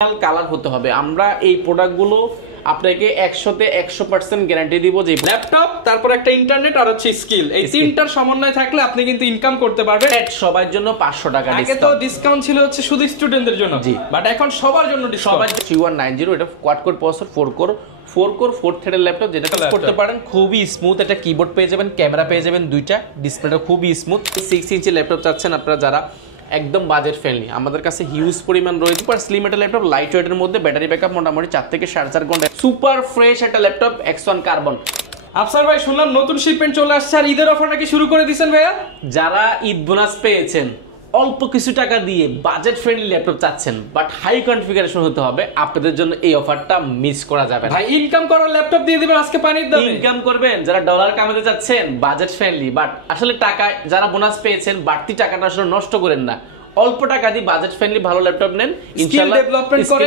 Colour হতে হবে। আমরা এই প্রোডাক্টগুলো আপনাকে 100তে 100% গ্যারান্টি দিব যে ল্যাপটপ, তারপর একটা ইন্টারনেট আর হচ্ছে স্কিল, এই তিনটার সমন্বয় থাকলে আপনি কিন্তু ইনকাম করতে পারবেন। সবার জন্য 500 টাকা আগে তো ডিসকাউন্ট ছিল হচ্ছে শুধু স্টুডেন্টদের জন্য, জি, বাট এখন সবার জন্য সবার 3190। এটা কোয়াড কোর প্রসেসর 4 কোর 4 থ্রেডের ল্যাপটপ, যেটা ইউজ করতে পারেন। খুবই স্মুথ, একটা কিবোর্ড পেয়ে যাবেন, ক্যামেরা পেয়ে যাবেন দুইটা, ডিসপ্লেটা খুবই স্মুথ। 6 ইঞ্চি ল্যাপটপ চাচ্ছেন আপনারা যারা একদম বাজেট ফ্রেন্ডলি, আমাদের কাছে হিউজ পরিমাণ রয়েছে। সুপার স্লিম একটা ল্যাপটপ, লাইট ওয়েটের মধ্যে, ব্যাটারি ব্যাকআপ মোটামুটি 4 থেকে 4.5 ঘন্টা, সুপার ফ্রেশ একটা ল্যাপটপ X1 কার্বন। আফসার ভাই, শুনলাম নতুন শিপমেন্ট চলে আসছে আর ঈদের অফার নাকি শুরু করে দিয়েছেন ভাইয়া? যারা ঈদ বোনাস পেয়েছেন, অল্প কিছু টাকা দিয়ে বাজেট ফ্রেন্ডলি ল্যাপটপ চাচ্ছেন বাট হাই কনফিগারেশন হতে হবে, আপনাদের জন্য এই অফারটা মিস করা যাবে না। ভাই ইনকাম করার ল্যাপটপ দিয়ে দিবেন আজকে পানির দামে। ইনকাম করবেন যারা ডলার কামাতে চাচ্ছেন, বাজেট ফ্রেন্ডলি, বাট আসলে টাকা যারা বোনাস পেয়েছেন বাড়তি টাকাটা আসলে নষ্ট করেন না, অল্প টাকা দিয়ে বাজেট ফ্রেন্ডলি ভালো ল্যাপটপ নেন, ইনশাআল্লাহ ডেভেলপমেন্ট করে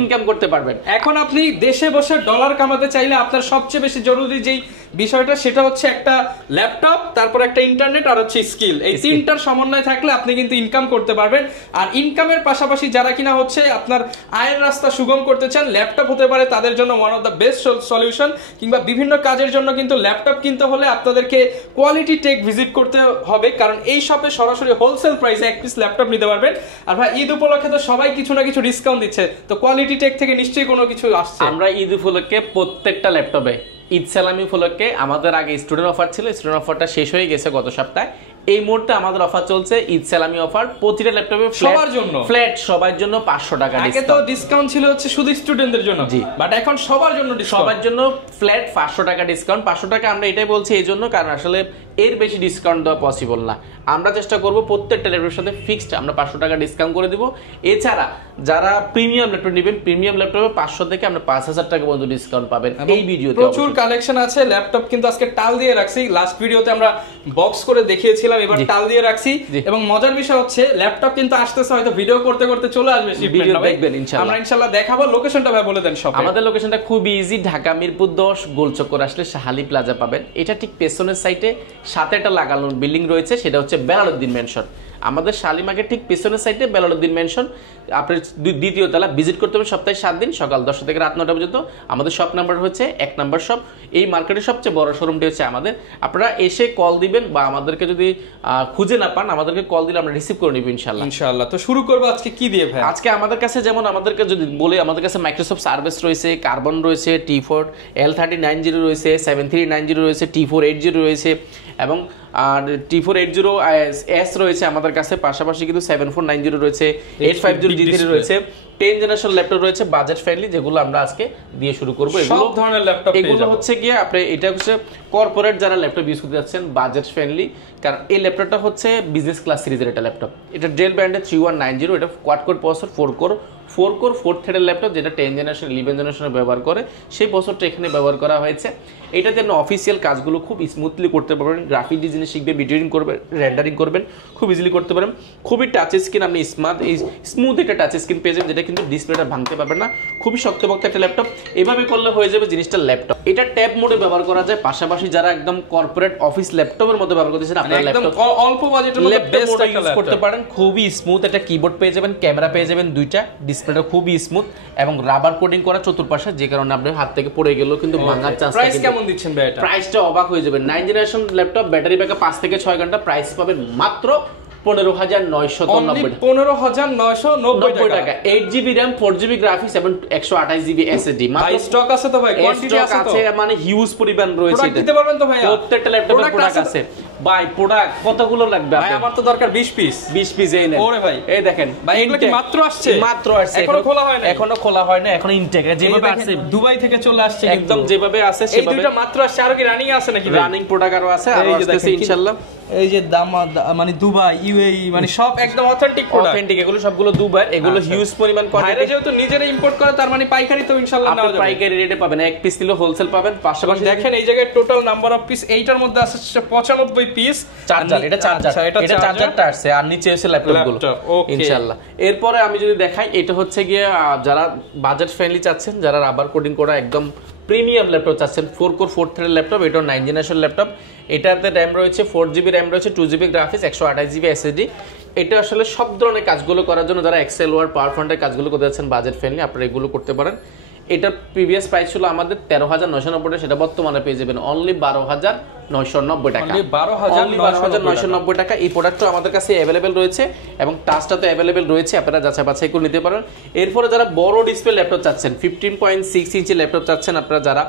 ইনকাম করতে পারবেন। এখন আপনি দেশে বসে ডলার কামাতে চাইলে আপনার সবচেয়ে বেশি জরুরি যেই বিষয়টা, সেটা হচ্ছে একটা ল্যাপটপ, তারপর একটা ইন্টারনেট আর হচ্ছে স্কিল, এই তিনটার সমন্বয় থাকলে আপনি কিন্তু ইনকাম করতে পারবেন। আর ইনকামের পাশাপাশি যারা কিনা হচ্ছে আপনার আয়ের রাস্তা সুগম করতে চান, ল্যাপটপ হতে পারে তাদের জন্য one of the best solution. কিংবা বিভিন্ন কাজের জন্য কিন্তু ল্যাপটপ কিনতে হলে আপনাদেরকে কোয়ালিটি টেক ভিজিট করতে হবে, কারণ এই শপে সরাসরি হোলসেল প্রাইসে এক পিস ল্যাপটপ নিতে পারবেন। আর ভাই ঈদ উপলক্ষে তো সবাই কিছু না কিছু ডিসকাউন্ট দিচ্ছে, তো কোয়ালিটি টেক থেকে নিশ্চয়ই কোনো কিছু আসছে। আমরা ঈদ উপলক্ষে প্রত্যেকটা ল্যাপটপে, ঈদ সালামি উপলক্ষে আমাদের আগে স্টুডেন্ট অফার ছিল, স্টুডেন্ট অফারটা শেষ হয়ে গেছে গত সপ্তাহে। এই মুহূর্তে আমাদের অফার চলছে ঈদ সালামি অফার, প্রতিটা ল্যাপটপে সবার জন্য ফ্ল্যাট, সবার জন্য 500 টাকা ডিসকাউন্ট। আগে তো ডিসকাউন্ট ছিল হচ্ছে শুধু স্টুডেন্টদের জন্য, জি, বাট এখন সবার জন্য সবার জন্য ফ্ল্যাট 500 টাকা ডিসকাউন্ট। 500 টাকা আমরা এটাই বলছি এই জন্য, কারণ আসলে এর বেশি ডিসকাউন্ট দেওয়া পসিবল না। আমরা চেষ্টা করব প্রত্যেকটা ল্যাপটপের সাথে ফিক্সড আমরা 500 টাকা ডিসকাউন্ট করে দিব। এছাড়া যারা প্রিমিয়াম ল্যাপটপ নেবেন, প্রিমিয়াম ল্যাপটপে 500 থেকে আমরা 5000 টাকা পর্যন্ত ডিসকাউন্ট পাবেন। এই ভিডিওতে প্রচুর কালেকশন আছে। ল্যাপটপ কিন্তু আজকে টাল দিয়ে রাখছি, লাস্ট ভিডিওতে আমরা বক্স করে দেখিয়েছিলাম, এবার টাল দিয়ে রাখছি। এবং মজার বিষয় হচ্ছে ল্যাপটপ কিন্তু আসতেছে, হয়তো ভিডিও করতে করতে চলে আসবে, ভিডিও দেখবেন ইনশাআল্লাহ। আমরা ইনশাআল্লাহ দেখাবো। লোকেশনটা ভাই বলে দেন সব। আমাদের লোকেশনটা খুব ইজি, ঢাকা মিরপুর 10 গোলচক্কর আসলে শাহালি প্লাজা পাবেন। এটা ঠিক পেছনের সাইডে সাথে একটা লাগানো বিল্ডিং রয়েছে, সেটা হচ্ছে বেলালউদ্দিন মেনশন। আমাদের শালিমার্কের ঠিক পেছনের সাইডে বেলালউদ্দিন মেনশন, আপনি দ্বিতীয় তলা ভিজিট করতে হবে সপ্তাহে 7 দিন, সকাল 10টা থেকে রাত 9টা পর্যন্ত। আমাদের শপ নাম্বার হচ্ছে 1 নাম্বার শপ। এই মার্কেটের সবচেয়ে বড় শোরুমটি হচ্ছে আমাদের। আপনারা এসে কল দিবেন বা আমাদেরকে যদি খুঁজে না পান, আমাদেরকে কল দিলে আমরা রিসিভ করে নিব ইনশাআল্লাহ। ইনশাআল্লাহ। তো শুরু করব আজকে কি দিয়ে ভাই? আজকে আমাদের কাছে যেমন, আমাদেরকে যদি বলি, আমাদের কাছে মাইক্রোসফট সার্ভিস রয়েছে, কার্বন রয়েছে, T4 L3090 রয়েছে, 7390 রয়েছে, T480 রয়েছে এবং T480S রয়েছে আমাদের কাছে। পাশাপাশি কিন্তু 7490 রয়েছে, 850G3 রয়েছে, 10 জেনারেশন ল্যাপটপ রয়েছে বাজেট ফ্রেন্ডলি, যেগুলো আমরা আজকে দিয়ে শুরু করব। সব ধরনের ল্যাপটপ, এগুলো হচ্ছে গিয়ে আপনি, এটা হচ্ছে কর্পোরেট যারা ল্যাপটপ ইউজ করতে যাচ্ছেন বাজেট ফ্রেন্ডলি, কারণ এই ল্যাপটপটা হচ্ছে বিজনেস ক্লাস সিরিজের একটা ল্যাপটপ। এটা ডেল ব্র্যান্ডের 3190। এটা কোয়াড কোর প্রসেসর 4 কোর 4 থ্রেডের ল্যাপটপ, যেটা 10 জেনারেশন 11 জেনারেশনে ব্যবহার করে, সেই প্রসেসরটা এখানে ব্যবহার করা হয়েছে। এটাতে আপনি অফিসিয়াল কাজগুলো খুব স্মুথলি করতে পারবেন, গ্রাফিক ডিজাইন শিখবে, ভিডিও এডিটিং করবেন, রেন্ডারিং করবেন, খুব ইজিলি করতে পারেন। খুবই টাচ স্ক্রিন, আপনি স্মুথ একটা টাচ স্ক্রিন পেয়ে যাবেন, যেটা কিন্তু ডিসপ্লেটা ভাঙতে পারবেন না। খুবই শক্তপোক্ত একটা ল্যাপটপ, এভাবে করলে হয়ে যাবে জিনিসটা ল্যাপটপ। এটা ট্যাব মোডে ব্যবহার করা যায়। পাশাপাশি যারা একদম কর্পোরেট অফিস ল্যাপটপের মধ্যে ব্যবহার করতেছেন, আপনারা ল্যাপটপ অল্প বাজেটের মধ্যে বেস্ট ইউজ করতে পারেন। খুবই স্মুথ একটা কিবোর্ড পেয়ে যাবেন, ক্যামেরা পেয়ে যাবেন দুইটা, ডিসপ্লেটা খুবই স্মুথ এবং রাবার কোটিং করা চতুর্পাশে, যে কারণে আপনার হাত থেকে পড়ে গেলেও কিন্তু ভাঙার চান্স থাকে। প্রাইস কেমন দিচ্ছেন ভাই এটা? প্রাইসটা অবাক হয়ে যাবে। 9 জেনারেশন ল্যাপটপ, ব্যাটারি ব্যাকআপ 5 থেকে 6 ঘন্টা, প্রাইস পাবেন মাত্র 15,990 টাকা। 8GB RAM, 4GB গ্রাফিক্স এবং 128GB SSD। ভাই স্টক আছে তো ভাই? কোয়ান্টিটি আছে তো? মানে হিউজ পরিমাণ রয়েছে। প্রোডাক্ট দিতে পারবেন তো ভাই? প্রত্যেকটা ল্যাপটপে প্রোডাক্ট আছে ভাই। প্রোডাক্ট কতগুলো লাগবে ভাই? আমার তো দরকার 20 পিস। 20 পিস এই নেন। ওরে ভাই, এই দেখেন ভাই, এগুলো কি মাত্র আসছে? মাত্র আসছে, এখনো খোলা হয় না। এখনো খোলা হয় না, এখনো ইনটেক যেভাবে আছে, দুবাই থেকে চলে আসছে, একদম যেভাবে আছে সেভাবে। এই দুটো মাত্র আসছে, আর কি রানিং আছে নাকি? রানিং প্রোডাক্ট আরো আছে, আর আসছে ইনশাআল্লাহ। এই যে দাম মানে দুবাই, ইউএই, মানে সব একদম অথেন্টিক প্রোডাক্ট। অথেন্টিক, এগুলো সবগুলো দুবাই, এগুলো হিউজ পরিমাণ কোয়ান্টিটি। যেহেতু নিজেরা ইম্পোর্ট করে, তার মানে পাইকারি তো ইনশাআল্লাহ নেওয়া যাবে। পাইকারি রেটে পাবেন, এক পিস নিলে হোলসেল পাবেন। পাশাপাশি দেখেন এই জায়গায় টোটাল নাম্বার অফ পিস, এইটার মধ্যে আছে 95 পিস চার্জার। এটা চার্জারটা আসছে, আর নিচে এসে ল্যাপটপগুলো ইনশাআল্লাহ। এরপরে আমি যদি দেখাই, এটা হচ্ছে গিয়ে যারা বাজেট ফ্রেন্ডলি চাচ্ছেন, যারা রাবার কোটিং করা একদম প্রিমিয়াম ল্যাপটপ চাচ্ছেন 4 কোর 4 থ্রেডের ল্যাপটপ, এটাও 9 জেনারেশন ল্যাপটপ। এটাতে র্যাম রয়েছে 4GB র্যাম রয়েছে, 2GB গ্রাফিক্স, 128GB SSD। এটা আসলে সব ধরনের কাজগুলো করার জন্য যারা এক্সেল ওয়ার্ড পাওয়ার পয়েন্টের কাজগুলো করতে যাচ্ছেন বাজেট ফ্রেন্ডলি, আপনারা এগুলো করতে পারেন। এটার প্রিভিয়াস প্রাইস ছিল আমাদের 13,990 টাকা, সেটা বর্তমানে পেয়ে যাবেন অনলি 12,990 টাকা। অনলি 12,990 টাকা। এই প্রোডাক্টটা আমাদের কাছে অ্যাভেলেবেল রয়েছে এবং টাচটা তো অ্যাভেলেবেল রয়েছে, আপনারা যাচাই বাছাই করে নিতে পারেন। এরপরে যারা বড় ডিসপ্লে ল্যাপটপ চাচ্ছেন, 15.6 ইঞ্চি ল্যাপটপ চাচ্ছেন আপনারা যারা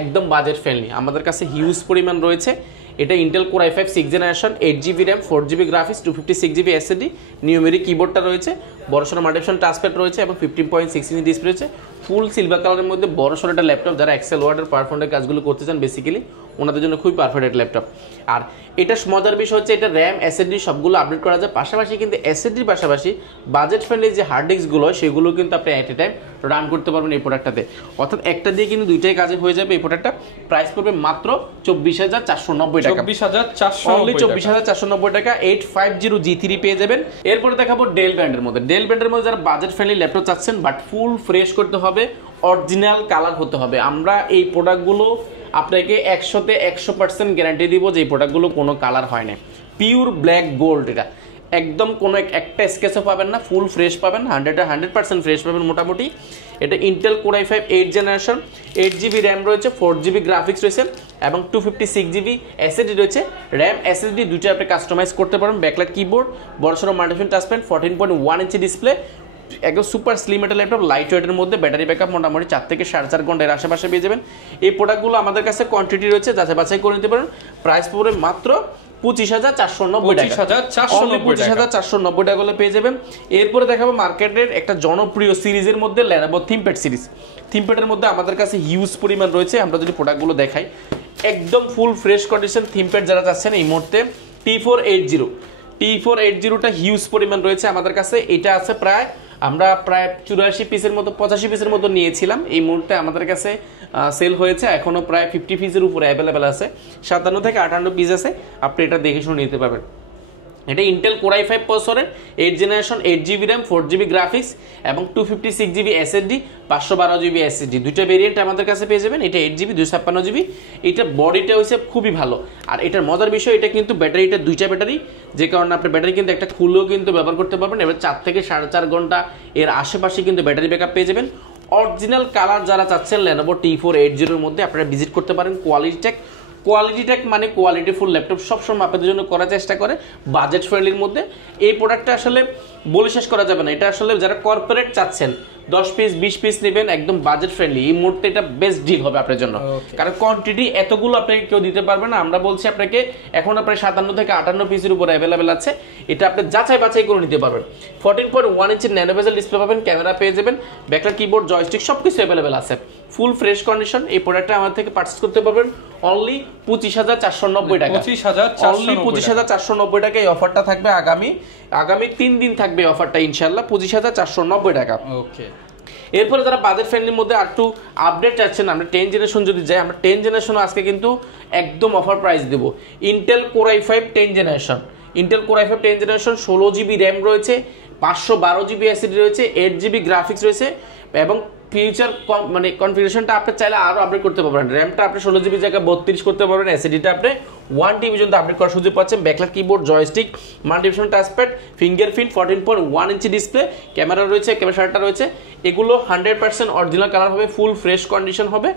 একদম বাজেট ফ্রেন্ডলি, আমাদের কাছে হিউজ পরিমাণ রয়েছে। এটা Intel core i5 6 generation, 8GB RAM, 4GB graphics, 256GB SSD, numeric কিবোর্ডটা রয়েছে, বড়সড় মাল্টিফাংশন টাচপ্যাড রয়েছে এবং 15.6 ইঞ্চি ডিসপ্লে রয়েছে। ফুল সিলভার কালারের মধ্যে বড়সড় একটা ল্যাপটপ, যারা এক্সেল ওয়ার্ডের পারফরমেন্সের কাজগুলো করতে চান বেসিক্যালি ওনাদের জন্য খুবই পারফেক্ট একটা ল্যাপটপ। আর এটা মজার বিষয় হচ্ছে এটা র্যাম SSD সবগুলো আপডেট করা যায়, পাশাপাশি কিন্তু SSDর পাশাপাশি বাজেট ফ্রেন্ডলি যে হার্ড ডিস্কগুলো সেগুলো কিন্তু আপনি অ্যাট এ টাইম রান করতে পারবেন এই প্রোডাক্টটাতে। অর্থাৎ একটা দিয়ে কিন্তু দুইটাই কাজে হয়ে যাবে। এই প্রোডাক্টটা প্রাইস পড়বে মাত্র 24,490 টাকা। 24,490 টাকা। 850 G3 পেয়ে যাবেন। এরপরে দেখাবো ডেল ব্র্যান্ডের মধ্যে। ডেল ব্র্যান্ডের মধ্যে যারা বাজেট ফ্রেন্ডলি ল্যাপটপ চাচ্ছেন বাট ফুল ফ্রেশ করতে হবে, অরিজিনাল কালার হতে হবে, আমরা এই প্রোডাক্টগুলো আপনাকে 100তে 100% গ্যারান্টি দিব যে এই প্রোডাক্টগুলো কোনো কালার হয় না, পিওর ব্ল্যাক গোল্ড। এটা একদম কোনো একটা স্কেচও পাবেন না, ফুল ফ্রেশ পাবেন, 100% ফ্রেশ পাবেন মোটামুটি। এটা Intel core i5 8 generation, 8GB RAM রয়েছে, 4GB গ্রাফিক্স রয়েছে এবং 256GB SSD রয়েছে। র্যাম SSD দুইটা আপনি কাস্টমাইজ করতে পারেন। ব্যাকলাইট কিবোর্ড, বড়সড় মাল্টিফাংশন টাচপ্যাড, 14.1 ইঞ্চি ডিসপ্লে, একদম সুপার স্লিম একটা ল্যাপটপ, লাইট ওয়েটের মধ্যে, ব্যাটারি ব্যাকআপ মোটামুটি 4 থেকে 4.5 ঘন্টার আশেপাশে পেয়ে যাবেন। এই প্রোডাক্টগুলো আমাদের কাছে কোয়ান্টিটি রয়েছে, যাচাই বাছাই করে নিতে পারেন। প্রাইস পড়বে মাত্র 25,490 টাকা। 25,490 টাকা করে পেয়ে যাবেন। এরপরে দেখাবো মার্কেটের একটা জনপ্রিয় সিরিজের মধ্যে ল্যানোভো থিংকপ্যাড সিরিজ। থিংকপ্যাডের মধ্যে আমাদের কাছে হিউজ পরিমাণ রয়েছে। আমরা যদি প্রোডাক্টগুলো দেখাই, একদম ফুল ফ্রেশ কন্ডিশন থিংকপ্যাড যারা চাচ্ছেন এই মুহূর্তে T480টা হিউজ পরিমাণ রয়েছে আমাদের কাছে। এটা আছে আমরা প্রায় 84 পিসের মতো 85 পিসের মতো নিয়েছিলাম। এই মুহূর্তে আমাদের কাছে সেল হয়েছে, এখনো প্রায় 50 পিসের উপরে অ্যাভেলেবেল আছে, 57 থেকে 58 পিস আছে, আপনি এটা দেখে শুনে নিতে পারবেন। এটা ইন্টেল কোর i5 প্রসেসরের 8 generation, 8GB RAM, 4GB graphics এবং 256GB SSD, 512GB SSD, দুইটা ভেরিয়েন্ট আমাদের কাছে পেয়ে যাবেন। এটা 8GB, 256GB। এটা বডিটা হচ্ছে খুবই ভালো। আর এটার মজার বিষয়, এটা কিন্তু ব্যাটারিটা দুইটা ব্যাটারি, যে কারণে আপনি ব্যাটারি কিন্তু একটা খুলেও কিন্তু ব্যবহার করতে পারবেন। এবার 4 থেকে 4.5 ঘন্টা এর আশেপাশে কিন্তু ব্যাটারি ব্যাকআপ পেয়ে যাবেন। অরিজিনাল কালার যারা চাচ্ছেন ল্যানোভো T480 এর মধ্যে আপনারা ভিজিট করতে পারেন। কোয়ালিটি টেক মানে কোয়ালিটি ফুল ল্যাপটপ সবসময় আপনাদের জন্য করার চেষ্টা করে বাজেট ফ্রেন্ডলির মধ্যে। এই প্রোডাক্টটা আসলে বলে শেষ করা যাবে না। এটা আসলে যারা কর্পোরেট চাচ্ছেন 10 পিস 20 পিস নেবেন একদম বাজেট ফ্রেন্ডলি, এই মুহূর্তে এটা বেস্ট ডিল হবে আপনার জন্য। কারণ কোয়ান্টিটি এতগুলো আপনাকে কেউ দিতে পারবে না। আমরা বলছি আপনাকে এখন প্রায় 57 থেকে 58 পিসের উপর অ্যাভেলেবেল আছে, এটা আপনি যাচাই বাছাই করে নিতে পারবেন। 14.1 ইঞ্চি ন্যানো বেজেল ডিসপ্লে পাবেন, ক্যামেরা পেয়ে যাবেন, ব্যাকলাইট কিবোর্ড, জয়স্টিক সবকিছু অ্যাভেলেবেল আছে, ফুল ফ্রেশ কন্ডিশন। এই প্রোডাক্টটা আমাদের থেকে পারচেজ করতে পারবেন অনলি 25,490 টাকা। 25,490 টাকা এই অফারটা থাকবে আগামী 3 দিন থাকবে অফারটা ইনশাআল্লাহ, 25,490 টাকা। ওকে। এরপরে যারা বাজেট ফ্রেন্ডলির মধ্যে আর একটু আপডেট চাচ্ছেন, আমরা 10 জেনারেশন যদি যাই, আমরা 10 জেনারেশনও আজকে কিন্তু একদম অফার প্রাইস দেব। Intel core i5 10 generation, 16GB RAM রয়েছে, 512GB SSD রয়েছে, 8GB গ্রাফিক্স রয়েছে এবং ফিউচার মানে কনফিগারেশনটা আপনি চাইলে আরো আপডেট করতে পারবেন। র্যামটা আপনি 16GB জায়গায় 32 করতে পারবেন, SSDটা আপনি 1TB পর্যন্ত আপডেট করার সুযোগ পাচ্ছেন। Backlight keyboard, joystick, multifunction touchpad, fingerprint, 14.1 inch display, camera রয়েছে, ক্যামেরাটা রয়েছে। এগুলো 100% অরিজিনাল কালার হবে, ফুল ফ্রেশ কন্ডিশন হবে।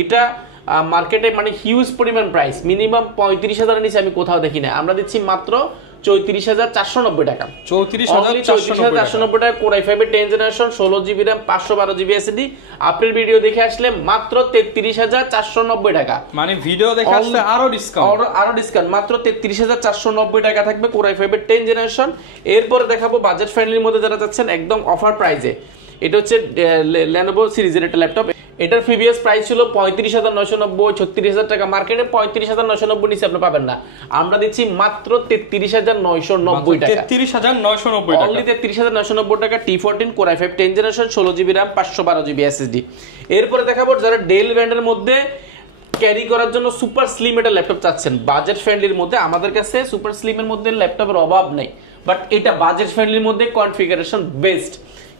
এটা মার্কেটে মানে হিউজ পরিমাণ প্রাইস, মিনিমাম 35,000 নিচে আমি কোথাও দেখি না। আমরা দিচ্ছি মাত্র 34,490 টাকা। 34,490 টাকা core i5 10 generation, 16GB RAM, 512GB SSD। আপনার ভিডিও দেখে আসলে মাত্র 33,490 টাকা। মানে ভিডিও দেখে আসলে আরো ডিসকাউন্ট মাত্র 33,490 টাকা থাকবে কোর i5 10 জেনারেশন। এরপর দেখাবো বাজেট ফ্রেন্ডলির মধ্যে যারা চাচ্ছেন একদম অফার প্রাইসে, এটা হচ্ছে লেনোভো সিরিজের একটা ল্যাপটপ। এটার প্রিভিয়াস প্রাইস ছিল 35,990, 36,000 টাকা। মার্কেটে 35,990 নিচে আপনি পাবেন না, আমরা দিচ্ছি মাত্র 33,990 টাকা। 33,990 টাকা, অনলি 33,990 টাকা। T14 core i5 10 generation, 16GB RAM, 512GB SSD। এরপরে দেখাবো যারা ডেল ব্র্যান্ডের মধ্যে ক্যারি করার জন্য সুপার স্লিম একটা ল্যাপটপ চাচ্ছেন বাজেট ফ্রেন্ডলির মধ্যে। আমাদের কাছে সুপার স্লিমের মধ্যে ল্যাপটপের অভাব নেই, বাট এটা বাজেট ফ্রেন্ডলির মধ্যে কনফিগারেশন বেস্ট।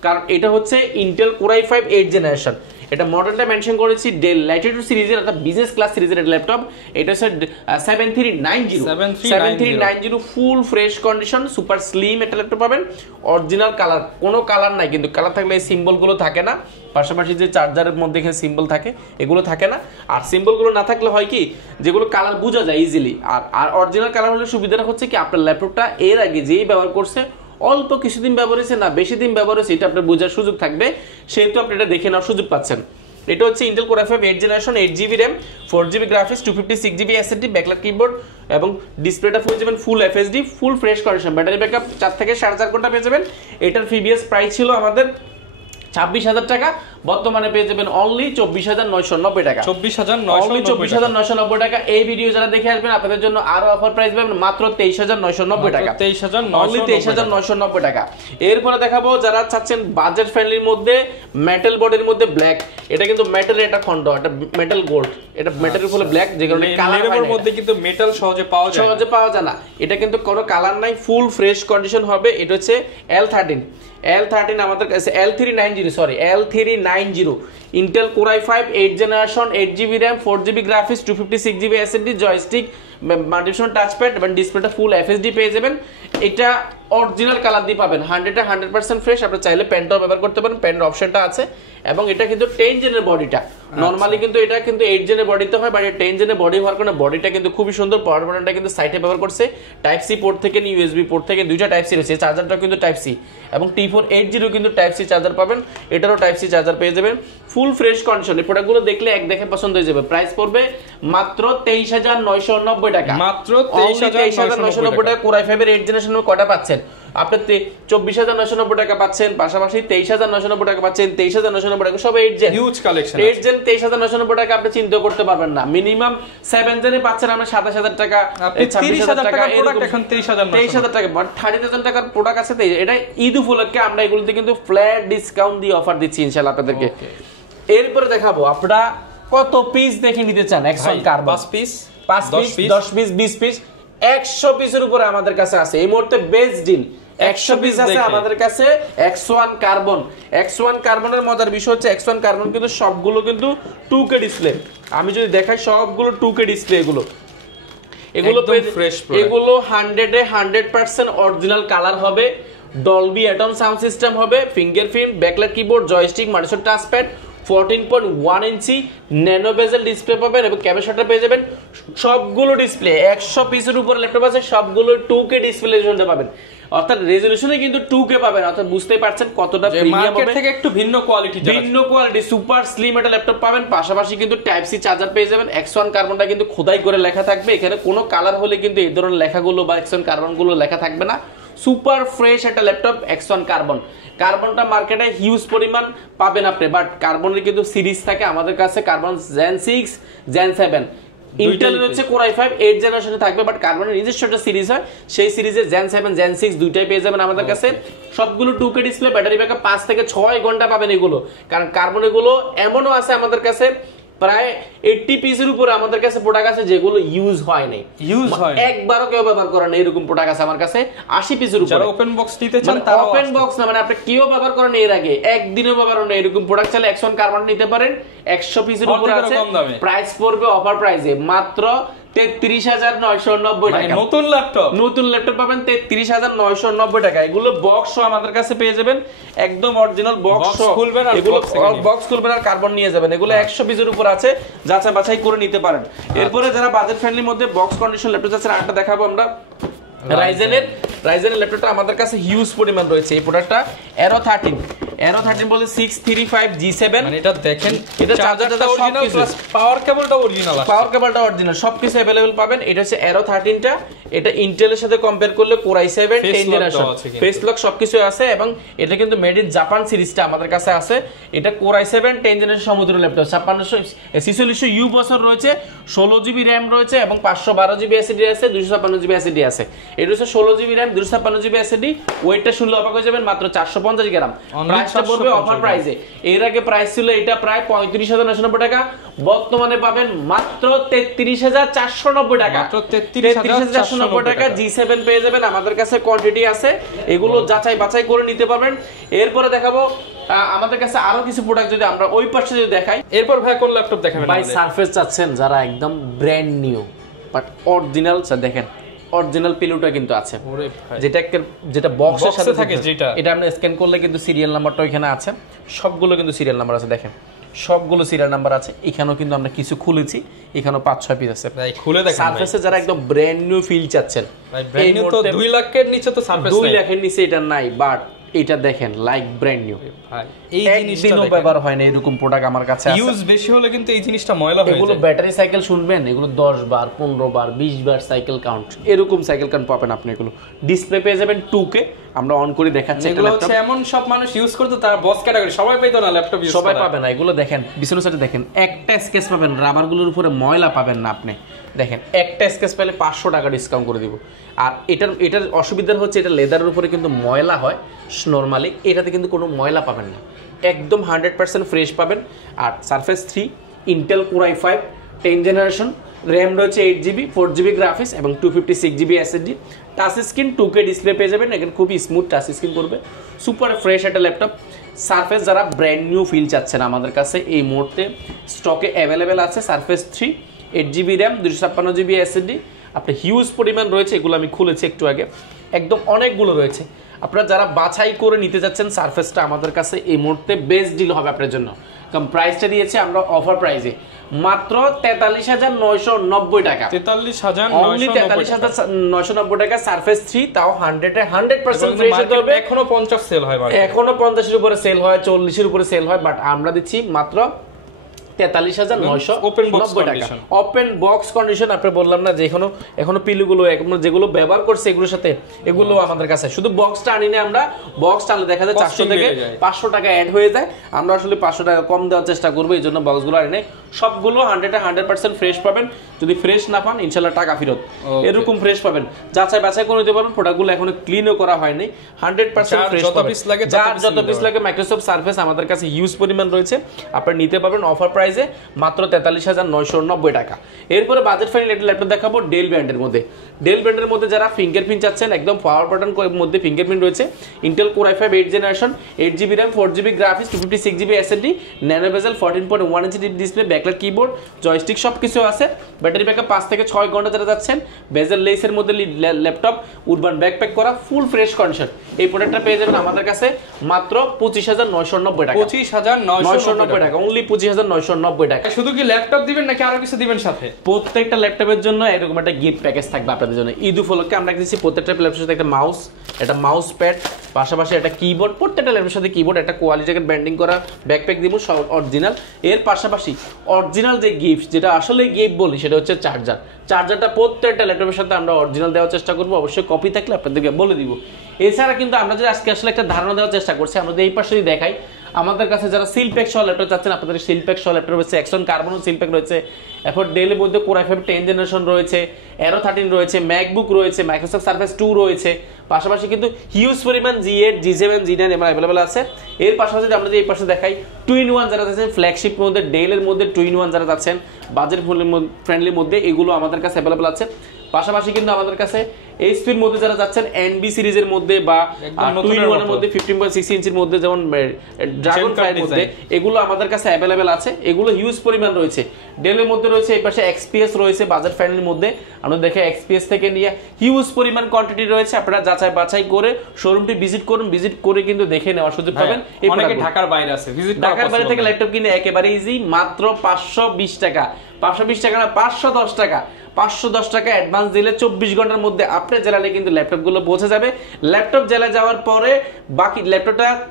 কারণ এটা হচ্ছে Intel core i5 8th generation. এটা মডেলটা মেনশন করেছি ডেল ল্যাটিটিউড সিরিজের একটা বিজনেস ক্লাস সিরিজের ল্যাপটপ। এটা হচ্ছে 7390 full fresh condition super slim একটা ল্যাপটপ পাবেন। অরিজিনাল কালার, কোনো কালার নাই কিন্তু, কালার থাকলে এই সিম্বলগুলো থাকে না, পাশাপাশি যে চার্জারের মধ্যে এখানে সিম্বল থাকে এগুলো থাকে না। আর সিম্বলগুলো না থাকলে হয় কি, যেগুলো কালার বোঝা যায় ইজিলি। আর অরিজিনাল কালার হলে সুবিধাটা হচ্ছে কি, আপনার ল্যাপটপটা এর আগে যেই ব্যবহার করছে অল্প কিছুদিন ব্যবহার হয়েছে না বেশি দিন ব্যবহার হয়েছে, এটা আপনার বোঝার সুযোগ থাকবে, সেহেতু আপনি এটা দেখে নেওয়ার সুযোগ পাচ্ছেন। এটা হচ্ছে Intel core i5 8th generation, 8GB RAM, 4GB graphics, 256GB SSD, backlight keyboard এবং ডিসপ্লেটা পেয়ে যাবেন ফুল FHD, full fresh condition, battery backup 4 থেকে 4.5 ঘন্টা পেয়ে যাবেন। এটার প্রিভিয়াস প্রাইস ছিল আমাদের 26,000 টাকা, বর্তমানে পেয়ে যাবেন অনলি 24,990 টাকা। 24,990 টাকা। এই ভিডিও যারা দেখে আসবেন আপনাদের জন্য আরো অফার প্রাইস পাবেন মাত্র 23,990 টাকা, 23,990 টাকা। এরপরে দেখাবো যারা চাচ্ছেন বাজেট ফ্রেন্ডলির মধ্যে মেটাল বডির মধ্যে ব্ল্যাক, এটা কিন্তু মেটালের একটা খন্ড, এটা মেটাল গোল্ড, এটা মেটালের ফলে ব্ল্যাক, যে কারণে কালারের মধ্যে কিন্তু মেটাল সহজে পাওয়া যায় না। এটা কিন্তু কোনো কালার নাই, ফুল ফ্রেশ কন্ডিশন হবে। এটা হচ্ছে L13 আমাদের কাছে L390 Intel core i5 8th generation, 8GB RAM, 4GB graphics, 256GB SSD, joystick, multifunction touchpad এবং ডিসপ্লেটা ফুল FHD পেয়ে যাবেন। এটা অরিজিনাল কালার দিয়ে পাবেন, 100% ফ্রেশ। আপনি চাইলে পেনটাও ব্যবহার করতে পারেন, পেনের অপশনটা আছে। এবং এটা কিন্তু 10 জেনের বডিটা, নরমালি কিন্তু এটা কিন্তু 8 জেনের বডিতে হয়, বাট 10 জেনের বডি হওয়ার কারণে বডিটা কিন্তু খুবই সুন্দর। পাওয়ার বাটনটা কিন্তু সাইডে ব্যবহার করছে, টাইপ সি পোর্ট থেকে নিয়ে USB পোর্ট থেকে দুইটা টাইপ সি রয়েছে, চার্জারটা কিন্তু টাইপ সি এবং T480 কিন্তু টাইপ সি চার্জার পাবেন, এটারও টাইপ সি চার্জার পেয়ে যাবেন। ফুল ফ্রেশ কন্ডিশন, এই প্রোডাক্টগুলো দেখলে এক দেখে পছন্দ হয়ে যাবে। প্রাইস পড়বে মাত্র 23,990 টাকা, মাত্র 23,990 টাকা। কোর i5 এর 8th জেনারেশনের কয়টা পাচ্ছেন আপনি? 24,990 টাকা পাচ্ছেন, পাশাপাশি 23,990 টাকা পাচ্ছেন, 23,990 টাকা, সব 8 জেন হিউজ কালেকশন। 8 জেন 23,990 টাকা আপনি চিন্তা করতে পারবেন না। মিনিমাম 7 জেনে পাচ্ছেন আমরা 27,000 টাকা, 30,000 টাকা প্রোডাক্ট, এখন 23,000 টাকা, বাট 30,000 টাকার প্রোডাক্ট আছে। এটা ঈদ উপলক্ষে আমরা এগুলোতে কিন্তু ফ্ল্যাট ডিসকাউন্ট দিয়ে অফার দিচ্ছি ইনশাআল্লাহ আপনাদেরকে। এরপরে দেখাবো আপনারা কত পিস দেখে নিতে চান। Axon Carbon 5 piece, 10 piece, 20 piece, 100 পিসের উপরে আমাদের কাছে আছে এই মুহূর্তে বেস্ট ডিল। 100 পিস আছে আমাদের কাছে Axon Carbon। Axon Carbonএর মজার বিষয় হচ্ছে Axon Carbon কিন্তু সবগুলো কিন্তু 2K ডিসপ্লে। আমি যদি দেখাই সবগুলো 2K ডিসপ্লে, এগুলো 100% অরিজিনাল কালার হবে, ডলবি অ্যাটম সাউন্ড সিস্টেম হবে, fingerprint, backlight keyboard, joystick, multifunction touchpad, 14.1 ইঞ্চি ন্যানো বেজেল ডিসপ্লে পাবেন এবং ক্যামেরা শাটার পেয়ে যাবেন। সবগুলো ডিসপ্লে 100 পিসের উপরে ল্যাপটপ আছে, সবগুলো 2K ডিসপ্লে রেজলিউশনে পাবেন, অর্থাৎ রেজলিউশনে কিন্তু 2K পাবেন, অর্থাৎ বুঝতেই পারছেন কতটা প্রিমিয়াম হবে, থেকে একটু ভিন্ন কোয়ালিটি সুপার স্লিম একটা ল্যাপটপ পাবেন। পাশাপাশি কিন্তু টাইপ সি চার্জার পেয়ে যাবেন। Axon Carbonটা কিন্তু খোদাই করে লেখা থাকবে, এখানে কোনো কালার হলে কিন্তু এই ধরনের লেখাগুলো বা Axon Carbon গুলো লেখা থাকবে না। সুপার ফ্রেশ একটা ল্যাপটপ Axon Carbon। কার্বনটা মার্কেটে হিউজ পরিমাণ পাবেন আপনি, বাট কার্বনের কিন্তু সিরিজ থাকে আমাদের কাছে, কার্বন Gen 6, Gen 7। ইন্টেলের হচ্ছে কোর i5 8th জেনারেশনে থাকবে, বাট কার্বনের নিজস্ব একটা সিরিজ হয়, সেই সিরিজে Gen 7, Gen 6 দুইটাই পেয়ে যাবেন আমাদের কাছে। সবগুলো 2K ডিসপ্লে, ব্যাটারি ব্যাকআপ 5 থেকে 6 ঘন্টা পাবেন এগুলো। কারণ কার্বনের গুলো এমনও আছে আমাদের কাছে প্রায় 80 পিসের উপরে আমাদের কাছে প্রোডাক্ট আছে যেগুলো ইউজ হয় নাই, একবারও কেউ ব্যবহার করে না, এরকম প্রোডাক্ট আছে আমার কাছে 80 পিসের উপরে। যারা ওপেন বক্স নিতে চান তারা ওপেন বক্স না, মানে আপনি কেউ ব্যবহার করেন এর আগে একদিনও ব্যবহার করেন এরকম প্রোডাক্ট চাইলে Axon Carbon নিতে পারেন। 100 পিসের উপরে আছে, প্রাইস পড়বে অফার প্রাইসে মাত্র 33,990 টাকা। নতুন ল্যাপটপ পাবেন 33,990 টাকা। এগুলো বক্স আমাদের কাছে পেয়ে যাবেন, একদম অরিজিনাল বক্স খুলবেন আর এগুলো বক্স খুলবেন আর কার্বন নিয়ে যাবেন। এগুলো 100 পিসের উপর আছে, যাচাই বাছাই করে নিতে পারেন। এরপরে যারা বাজেট ফ্রেন্ডলির মধ্যে বক্স কন্ডিশন ল্যাপটপ আছে, আরেকটা দেখাবো আমরা রাইজেনের ল্যাপটপটা আমাদের কাছে হিউজ পরিমাণ রয়েছে। এই প্রোডাক্টটা Aero 13 বলে 635G7, মানে এটা দেখেন, এটা চার্জারটা অরিজিনাল প্লাস পাওয়ার কেবলটা অরিজিনাল, সবকিছু अवेलेबल পাবেন। এটা হচ্ছে Aero 13টা, এটা ইন্টেলের সাথে কম্পেয়ার করলে core i7 10 generation, face lock সবকিছু আছে এবং এটা কিন্তু মেড ইন জাপান সিরিজটা আমাদের কাছে আছে। এটা কোর i7 10 জেনারেশন সমতুল্য ল্যাপটপ, 4600U বছর রয়েছে, 16GB RAM রয়েছে এবং 512GB SSD আছে, 256GB SSD আছে। এটা হচ্ছে 16GB RAM, 256GB SSD, ওয়েটটা শুনলে অবাক হয়ে যাবেন, মাত্র 450 গ্রাম। প্রাইসটা পড়বে অফার প্রাইসে। এর আগে প্রাইস ছিল এটা প্রায় 35,990 টাকা, বর্তমানে পাবেন মাত্র 33,490 টাকা। মাত্র 33,490 টাকা G7 পেয়ে যাবেন। আমাদের কাছে কোয়ান্টিটি আছে, এগুলো যাচাই বাছাই করে নিতে পারবেন। এরপরে দেখাবো আমাদের কাছে আরো কিছু প্রোডাক্ট, যদি আমরা ওই পাশে যদি দেখাই। এরপর ভাই কোন ল্যাপটপ দেখাবেন? ভাই সারফেস চাচ্ছেন যারা একদম ব্র্যান্ড নিউ বাট অরিজিনাল, দেখেন অরিজিনাল পিলুটা কিন্তু আছে, যেটা বক্সের সাথে থাকে, এটা আপনি স্ক্যান করলে কিন্তু সিরিয়াল নাম্বারটা এখানে আছে, সবগুলো কিন্তু সিরিয়াল নাম্বার আছে, দেখেন সবগুলো সিরিয়াল নাম্বার আছে। এখানেও কিন্তু আমরা কিছু খুলেছি, এখানেও 5-6 পিস আছে। ভাই খুলে দেখেন, সারফেসে যারা একদম ব্র্যান্ড নিউ ফিল চাচ্ছেন, ভাই ব্র্যান্ড নিউ তো 2 লাখের নিচে তো সারফেস 2 লাখের নিচে এটা নাই, বাট এটা দেখেন লাইক ব্র্যান্ড নিউ। ভাই এই জিনিসটা ব্যবহার হয় না এরকম প্রোডাক্ট আমার কাছে আছে। ইউজ বেশি হলে কিন্তু এই জিনিসটা ময়লা হয়ে যায়। এগুলো ব্যাটারি সাইকেল শুনবেন, এগুলো 10 বার 15 বার 20 বার সাইকেল কাউন্ট, এরকম সাইকেল কাউন্ট পাবেন আপনি। এগুলো ডিসপ্লে পেয়ে যাবেন 2K, আমরা অন করে দেখাচ্ছি। এগুলো হচ্ছে এমন সব মানুষ ইউজ করতে, তারা বস ক্যাটাগরি, সবাই পাইতো না ল্যাপটপ ইউজ, সবাই পাবে না। এগুলো দেখেন পিছনের সাইডে দেখেন একটা স্কেচ পাবেন, রাবারগুলোর উপরে ময়লা পাবেন না আপনি। দেখেন একটা স্কেচ পেলে 500 টাকা ডিসকাউন্ট করে দিব। আর এটার অসুবিধা হচ্ছে এটা লেদারের উপরে কিন্তু ময়লা হয় নরমালি, এটাতে কিন্তু কোনো ময়লা পাবেন না, একদম 100% ফ্রেশ পাবেন। আর Surface 3 Intel core i5 10 generation, RAM রয়েছে 8GB 4GB গ্রাফিক্স এবং 256GB SSD, touch screen 2K display পেয়ে যাবেন। এখানে খুবই স্মুথ টাচ স্ক্রিন করবে, সুপার ফ্রেশ একটা ল্যাপটপ। সারফেস যারা ব্র্যান্ড নিউ ফিল চাচ্ছেন, আমাদের কাছে এই মুহূর্তে স্টকে অ্যাভেলেবেল আছে surface 3 8GB RAM 256GB SSD, আপনার হিউজ পরিমাণ রয়েছে। এগুলো আমি খুলেছি একটু আগে, একদম অনেকগুলো রয়েছে। আপনারা যারা বাছাই করে নিতে যাচ্ছেন সারফেসটা, আমাদের কাছে এই মুহূর্তে বেস্ট ডিল হবে আপনার জন্য। কারণ প্রাইসটা দিয়েছি আমরা অফার প্রাইসে মাত্র 43,990 টাকা। 43,990 টাকা সারফেস 3, তাও 100% ফ্রেশ হতে হবে। এখনো 50 সেল হয়, এখনো 50 এর উপরে সেল হয়, 40 এর উপরে সেল হয়, বাট আমরা দিচ্ছি মাত্র 43,990 টাকা ওপেন বক্স কন্ডিশন। আপনি বললাম না যে এখনো পিলুগুলো যেগুলো ব্যবহার করছে এগুলোর সাথে, এগুলো আমাদের কাছে শুধু বক্সটা আনি না আমরা, বক্সটা আনলে দেখা যায় 400 থেকে 500 টাকা অ্যাড হয়ে যায়। আমরা আসলে 500 টাকা কম দেওয়ার চেষ্টা করবো, এই জন্য বক্সগুলো আনি নাই। সবগুলো 100% ফ্রেশ পাবেন। যদি ফ্রেশ না পান ইনশাল্লাহ টাকা ফেরত, এরকম ফ্রেশ পাবেন। যাচাই বাছাই করে নিতে পারবেন, প্রোডাক্টগুলো এখনো ক্লিনও করা হয়নি, 100% ফ্রেশ পাবেন। যার যত পিস লাগে মাইক্রোসফট সারফেস আমাদের কাছে হিউজ পরিমাণ রয়েছে, আপনি নিতে পারবেন অফার প্রাইসে মাত্র 43,990 টাকা। এরপরে বাজেট ফ্রেন্ডলি একটা ল্যাপটপ দেখাবো ডেল ব্র্যান্ডের মধ্যে। ডেল ব্র্যান্ডের মধ্যে যারা ফিঙ্গারপ্রিন্ট চাচ্ছেন, একদম পাওয়ার বাটন মধ্যে ফিঙ্গারপ্রিন্ট রয়েছে, Intel core i5 8 generation 8GB RAM 4GB graphics 256GB SSD, nano বেজেল 14.1 inch display, backlight keyboard, joystick সব কিছু আছে। ব্যাটারি ব্যাকআপ 5 থেকে 6 ঘন্টা যারা যাচ্ছেন, বেজেল লেসের মধ্যে ল্যাপটপ, উরবান ব্যাকপ্যাক করা, ফুল ফ্রেশ কন্ডিশন। এই প্রোডাক্টটা পেয়ে যাবেন আমাদের কাছে মাত্র 25,990 টাকা। 25,990 টাকা, অনলি 25,990 টাকা। শুধু কি ল্যাপটপ দিবেন নাকি আরো কিছু দিবেন সাথে? প্রত্যেকটা ল্যাপটপের জন্য এরকম একটা গিফট প্যাকেজ থাকবে আপনাদের জন্য। ঈদ উপলক্ষে আমরা দিচ্ছি প্রত্যেকটা ল্যাপটপের সাথে একটা মাউস প্যাড, পাশাপাশি একটা কিবোর্ড, প্রত্যেকটা ল্যাপটপের সাথে কিবোর্ড, একটা কোয়ালিটিকে ব্র্যান্ডিং করা ব্যাকপ্যাক দিব অরিজিনাল। এর পাশাপাশি অরিজিনাল যে গিফট, যেটা আসলে গিফট বলি, সেটা হচ্ছে চার্জারটা প্রত্যেকটা ল্যাপটপের সাথে আমরা অরিজিনাল দেওয়ার চেষ্টা করবো। অবশ্যই কপি থাকলে আপনাদেরকে বলে দিব। এছাড়া কিন্তু আমরা যে আজকে আসলে একটা ধারণা দেওয়ার চেষ্টা করছি, আমরা এই পাশে দেখাই, আমাদের কাছে যারা সিলপ্যাক সহ ল্যাপটপ চাচ্ছেন, আপনাদের সিলপ্যাক সহ ল্যাপটপ রয়েছে, এক্সন কার্বন সিলপ্যাক রয়েছে, এরপর ডেলের মধ্যে কোর i5 10 জেনারেশন রয়েছে, Aero 13 রয়েছে, ম্যাকবুক রয়েছে, মাইক্রোসফট সারফেস 2 রয়েছে, পাশাপাশি কিন্তু হিউজ পরিমাণ G8 G7 G9 এবার অ্যাভেলেবল আছে। এর পাশাপাশি আমরা যে এই পাশে দেখাই 2-in-1 যারা আছেন, ফ্ল্যাগশিপ মধ্যে ডেলের মধ্যে 2-in-1 যারা আছেন, বাজেট ফ্রেন্ডলির মধ্যে, এগুলো আমাদের কাছে অ্যাভেলেবল আছে। পাশাপাশি কিন্তু আমাদের কাছে এইচপির মধ্যে যারা যাচ্ছেন, এনবি সিরিজের মধ্যে বা 2-in-1 এর মধ্যে 15.6 ইঞ্চির মধ্যে, যেমন ড্রাগন ফ্লাইয়ের মধ্যে, এগুলো আমাদের কাছে অ্যাভেলেবেল আছে। এগুলো হিউজ পরিমাণ রয়েছে। ডেলের মধ্যে রয়েছে, এই পাশে এক্সপিএস রয়েছে বাজেট ফ্রেন্ডলির মধ্যে। আমরা দেখে এক্সপিএস থেকে নিয়ে হিউজ পরিমাণ কোয়ান্টিটি রয়েছে। আপনারা যাচাই বাছাই করে শোরুমটি ভিজিট করুন, ভিজিট করে কিন্তু দেখে নেওয়ার সুযোগ পাবেন। অনেকে ঢাকার বাইরে আছে, ঢাকার বাইরে থেকে ল্যাপটপ কিনে একেবারে ইজি, মাত্র 520 টাকা। 520 টাকা না, 510 টাকা। 510 টাকা অ্যাডভান্স দিলে 24 ঘন্টার মধ্যে আপনার জেলায় কিন্তু ল্যাপটপগুলো পৌঁছে যাবে। ল্যাপটপ জেলায় যাওয়ার পরে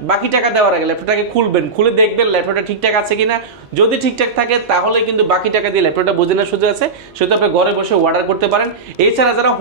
বাকি টাকা দেওয়ার আগে ল্যাপটপটাকে খুলবেন, খুলে দেখবেন ল্যাপটপটা ঠিকঠাক আছে কিনা। যদি ঠিকঠাক থাকে তাহলে কিন্তু বাকি টাকা দিয়ে ল্যাপটপটা বোঝে নেওয়ার সুযোগ আছে, সেটা আপনি ঘরে বসে অর্ডার করতে পারেন। এছাড়া যারা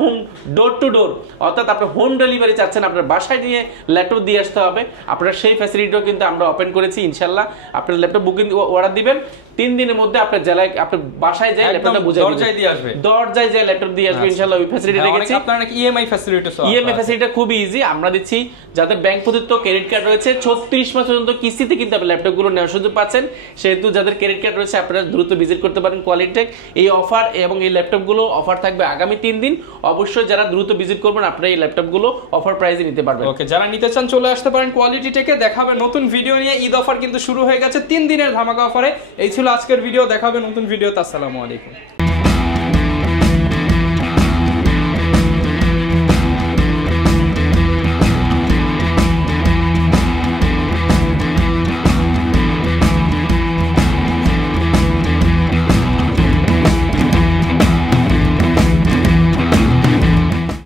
ডোর টু ডোর, অর্থাৎ আপনি হোম ডেলিভারি চাচ্ছেন, আপনার বাসায় নিয়ে ল্যাপটপ দিয়ে আসতে হবে, আপনার সেই ফ্যাসিলিটিও কিন্তু আমরা ওপেন করেছি। ইনশাল্লাহ আপনার ল্যাপটপ বুকিং অর্ডার দিবেন, 3 দিনের মধ্যে আপনার জেলায় আপনার বাসায় যায় ল্যাপটপটা বুঝাই দিবে, দরজায় দিয়ে আসবে, দরজায় যায় ল্যাপটপ দিয়ে আসবে ইনশাআল্লাহ। ওই ফ্যাসিলিটি রেখেছি। আপনারা নাকি ইএমআই ফ্যাসিলিটি সহ, ইএমআই ফ্যাসিলিটি খুবই ইজি আমরা দিচ্ছি। যাদের ব্যাংক প্রদত্ত ক্রেডিট কার্ড রয়েছে 36 মাস পর্যন্ত কিস্তিতে কিন্তু আপনি ল্যাপটপগুলো নেওয়ার সুযোগ পাচ্ছেন। সেহেতু যাদের ক্রেডিট কার্ড রয়েছে আপনারা দ্রুত ভিজিট করতে পারেন কোয়ালিটেক। এই অফার এবং এই ল্যাপটপগুলো অফার থাকবে আগামী 3 দিন। অবশ্যই যারা দ্রুত ভিজিট করবেন আপনারা এই ল্যাপটপগুলো অফার প্রাইসে নিতে পারবেন। ওকে, যারা নিতে চান চলে আসতে পারেন কোয়ালিটি টেকে। দেখাবে নতুন ভিডিও নিয়ে। ঈদ অফার কিন্তু শুরু হয়ে গেছে, 3 দিনের ধামাকা অফারে। এই ছিল আজকের ভিডিও, দেখাবে নতুন ভিডিওতে। আসসালামু আলাইকুম।